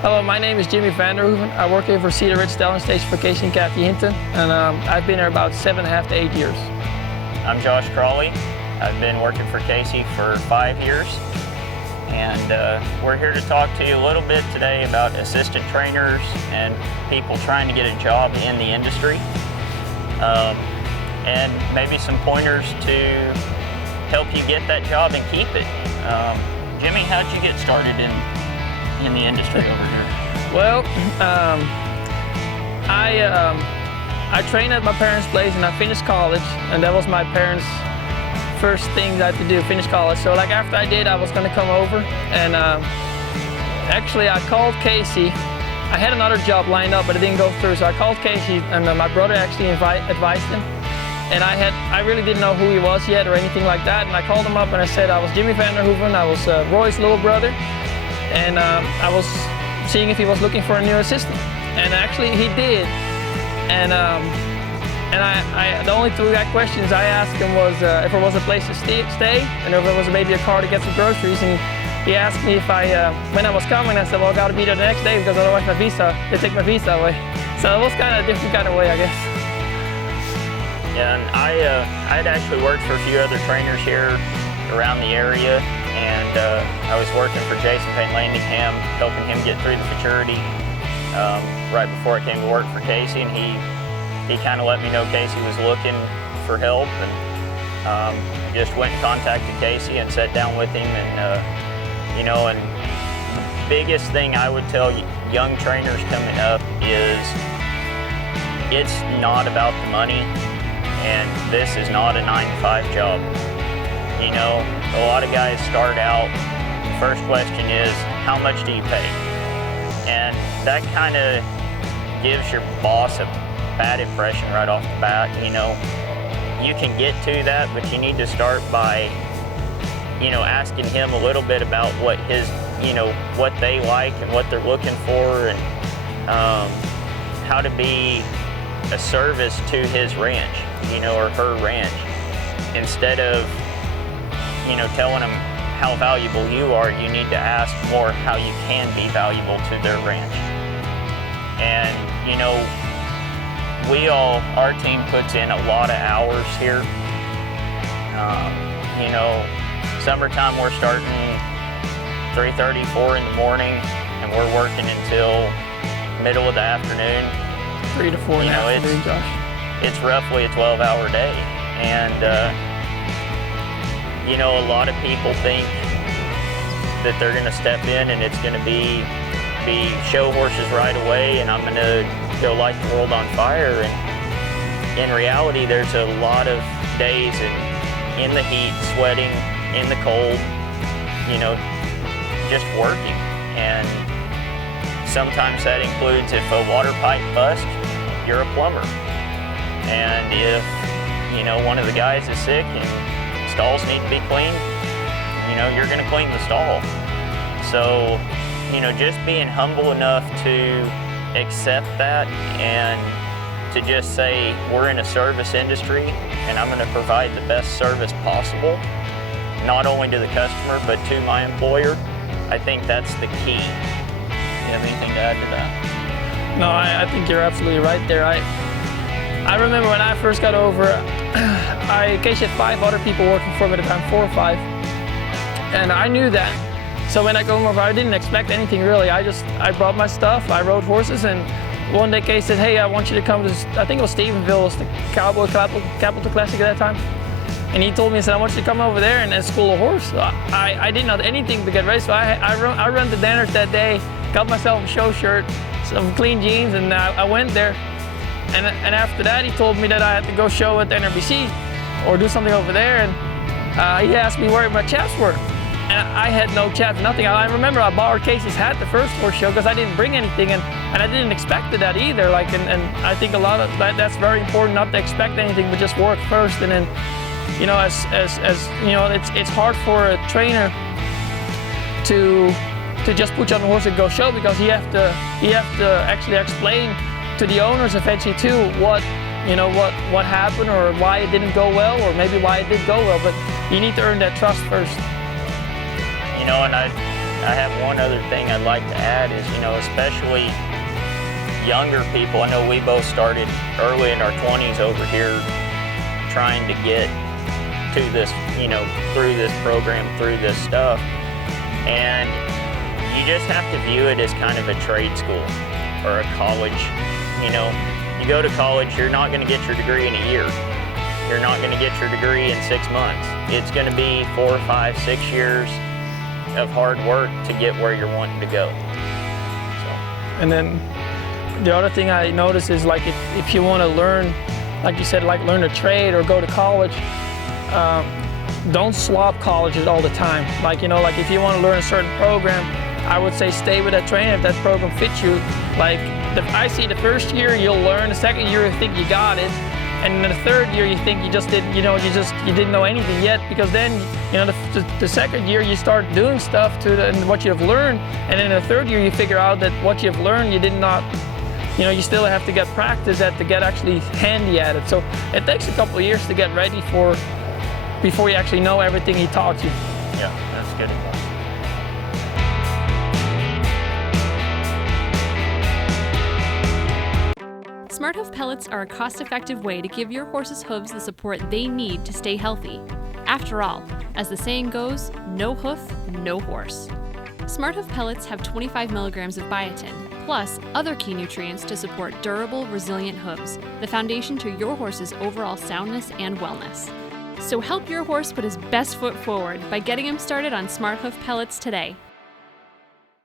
Hello, my name is Jimmy van der Hoeven. I work here for Cedar Ridge Stallion Station for Casey and Kathy Hinton, and I've been here about 7.5 to 8 years. I'm Josh Crawley. I've been working for Casey for 5 years, and we're here to talk to you a little bit today about assistant trainers and people trying to get a job in the industry, and maybe some pointers to help you get that job and keep it. Jimmy, how'd you get started in the industry over here? Well, I trained at my parents' place and I finished college, and that was my parents' first thing I had to do, finish college. So like after I did, I was gonna come over, and actually I called Casey. I had another job lined up, but it didn't go through, so I called Casey, and my brother actually advised him. And I really didn't know who he was yet or anything like that, and I called him up and I said I was Jimmy van der Hoeven, I was Roy's little brother, and I was seeing if he was looking for a new assistant. And actually he did. And the only two questions I asked him was if there was a place to stay, and if there was maybe a car to get some groceries. And he asked me if when I was coming. I said, well, I got to be there the next day because otherwise they take my visa away. So it was kind of a different kind of way, I guess. Yeah, and I'd actually worked for a few other trainers here around the area, and I was working for Jason Van Landingham, helping him get through the maturity right before I came to work for Casey, and he kind of let me know Casey was looking for help, and just went and contacted Casey and sat down with him, and and the biggest thing I would tell young trainers coming up is it's not about the money, and this is not a 9-to-5 job. A lot of guys start out, first question is, how much do you pay? And that kind of gives your boss a bad impression right off the bat. You can get to that, but you need to start by, asking him a little bit about what what they like and what they're looking for, and how to be a service to his ranch, or her ranch, instead of telling them how valuable you are. You need to ask more how you can be valuable to their ranch. And our team puts in a lot of hours here. Summertime we're starting 3:30, 4 in the morning, and we're working until middle of the afternoon. 3 to 4 in the afternoon, Josh. It's roughly a 12-hour day, and a lot of people think that they're going to step in and it's going to be show horses right away, and I'm going to go light the world on fire. And in reality, there's a lot of days in the heat, sweating, in the cold, just working. And sometimes that includes if a water pipe busts, you're a plumber. And if, one of the guys is sick and stalls need to be cleaned, you're going to clean the stall. So, just being humble enough to accept that and to just say, we're in a service industry and I'm going to provide the best service possible, not only to the customer, but to my employer. I think that's the key. You have anything to add to that? No, I think you're absolutely right there. I remember when I first got over, Casey had 5 other people working for me at the time, 4 or 5. And I knew that. So when I come over, I didn't expect anything really. I brought my stuff, I rode horses, and one day Casey said, hey, I want you to come to, I think it was Stephenville, it was the Cowboy Capital Classic at that time. And he told me, he said, I want you to come over there and school a horse. So I didn't have anything to get ready, so I ran to Danners that day, got myself a show shirt, some clean jeans, and I went there. And after that, he told me that I had to go show at NRBC or do something over there, and he asked me where my chaps were. And I had no chaps, nothing. I remember I borrowed Casey's hat the first horse show because I didn't bring anything, and I didn't expect that either. And I think a lot of that's very important, not to expect anything, but just work first. And then, it's hard for a trainer to just put you on the horse and go show, because you have to actually explain to the owners eventually too what happened, or why it didn't go well, or maybe why it did go well. But you need to earn that trust first. You know, and I have one other thing I'd like to add is, you know, especially younger people. I know we both started early in our 20s over here trying to get to this, you know, through this program, through this stuff. And you just have to view it as kind of a trade school or a college. You know, you go to college, you're not going to get your degree in a year. You're not going to get your degree in 6 months. It's going to be 4, 5, 6 years of hard work to get where you're wanting to go. So. And then the other thing I notice is, like, if you want to learn, like you said, like learn a trade or go to college, don't swap colleges all the time. Like, you know, like if you want to learn a certain program, I would say stay with that trainer if that program fits you. Like, I see the first year you'll learn, the second year you think you got it, and in the third year you think you just didn't, you know, you didn't know anything yet, because then, you know, the second year you start doing stuff to what you have learned, and then in the third year you figure out that what you have learned you did not, you know, you still have to get practice at to get actually handy at it. So it takes a couple of years to get ready before you actually know everything he taught you. Yeah, that's good advice. Smart Hoof pellets are a cost-effective way to give your horse's hooves the support they need to stay healthy. After all, as the saying goes, no hoof, no horse. Smart Hoof pellets have 25 milligrams of biotin, plus other key nutrients to support durable, resilient hooves, the foundation to your horse's overall soundness and wellness. So help your horse put his best foot forward by getting him started on Smart Hoof pellets today.